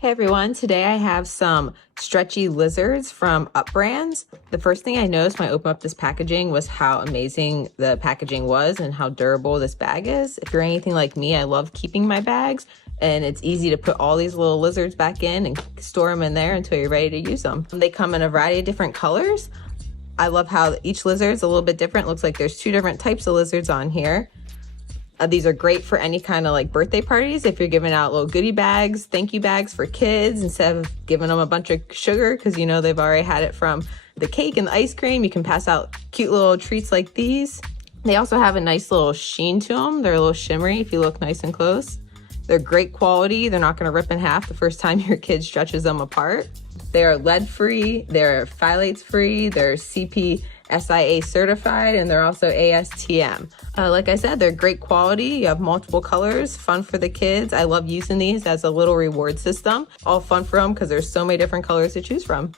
Hey everyone, today I have some stretchy lizards from UpBrands. The first thing I noticed when I opened up this packaging was how amazing the packaging was and how durable this bag is. If you're anything like me, I love keeping my bags, and it's easy to put all these little lizards back in and store them in there until you're ready to use them. They come in a variety of different colors. I love how each lizard is a little bit different. Looks like there's two different types of lizards on here. These are great for any kind of like birthday parties. If you're giving out little goodie bags, thank you bags for kids, instead of giving them a bunch of sugar because you know they've already had it from the cake and the ice cream, you can pass out cute little treats like these. They also have a nice little sheen to them. They're a little shimmery if you look nice and close. They're great quality. They're not going to rip in half the first time your kid stretches them apart. They're lead-free, they're phthalates-free, they're CP/SIA certified, and they're also ASTM. Like I said, they're great quality. You have multiple colors, fun for the kids. I love using these as a little reward system. All fun for them because there's so many different colors to choose from.